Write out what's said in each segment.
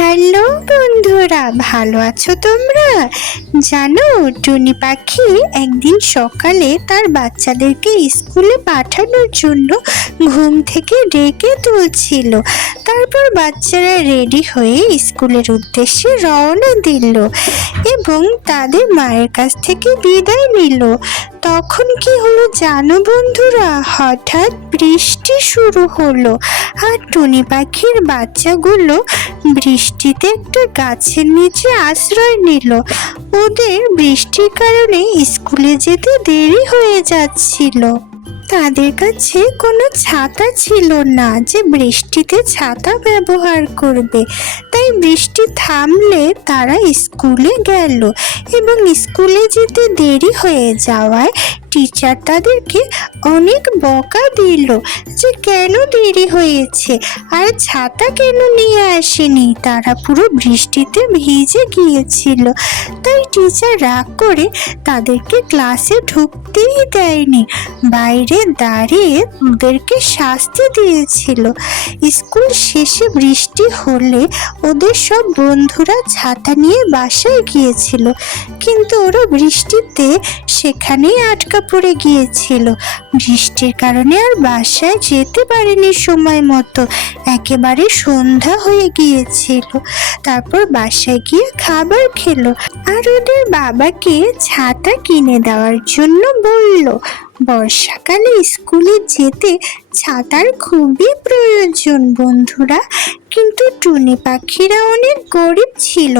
Hello বন্ধুরা, ভালো আছো তোমরা? জানো, টুনি পাখি একদিন সকালে তার বাচ্চাদেরকে স্কুলে পাঠানোর জন্য ঘুম থেকে ডেকে তুলছিল। তারপর বাচ্চারা রেডি হয়ে স্কুলের উদ্দেশ্যে রওনা দিল এবং তাদের মায়ের কাছ থেকে বিদায় নিল। তখন কি হলো জানো বন্ধুরা? হঠাৎ বৃষ্টি শুরু হলো আর টুনি পাখির বাচ্চাগুলো বৃষ্টিতে একটা গাছের নিচে আশ্রয় নিল। ওদের বৃষ্টির কারণে স্কুলে যেতে দেরি হয়ে যাচ্ছিল। তাদের কাছে কোনো ছাতা ছিল না যে বৃষ্টিতে ছাতা ব্যবহার করবে। তাই বৃষ্টি থামলে তারা স্কুলে গেল এবং স্কুলে যেতে দেরি হয়ে যাওয়ায় টিচার তাদেরকে অনেক বকা দিল যে কেন দেরি হয়েছে আর ছাতা কেন নিয়ে আসেনি। তারা পুরো বৃষ্টিতে ভিজে গিয়েছিল। তাই টিচার রাগ করে তাদেরকে ক্লাসে ঢুকতেই দেয়নি, বাইরে দাঁড়িয়ে ওদেরকে শাস্তি দিয়েছিল। স্কুল শেষে বৃষ্টি হলে ওদের সব বন্ধুরা ছাতা নিয়ে বাসায় গিয়েছিল, কিন্তু ওরা বৃষ্টিতে সেখানেই আটকা পড়ে গিয়েছিল। বৃষ্টির কারণে আর বাসায় যেতে পারেনি সময় মতো, একেবারে সন্ধ্যা হয়ে গিয়েছিল। তারপর বাসায় গিয়ে খাবার খেলো আর ওদের বাবাকে ছাতা কিনে দেওয়ার জন্য বলল। বর্ষাকালে স্কুলে যেতে ছাতার খুবই প্রয়োজন বন্ধুরা, কিন্তু টুনি পাখিরা অনেক গরিব ছিল,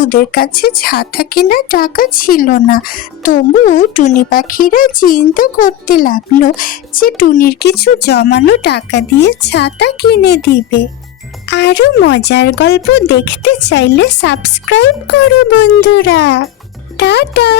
ওদের কাছে ছাতা কেনার টাকা ছিল না। তবুও টুনি পাখিরা চিন্তা করতে লাগলো যে টুনির কিছু জমানো টাকা দিয়ে ছাতা কিনে দিবে। আরো মজার গল্প দেখতে চাইলে সাবস্ক্রাইব করো বন্ধুরা। টাটা।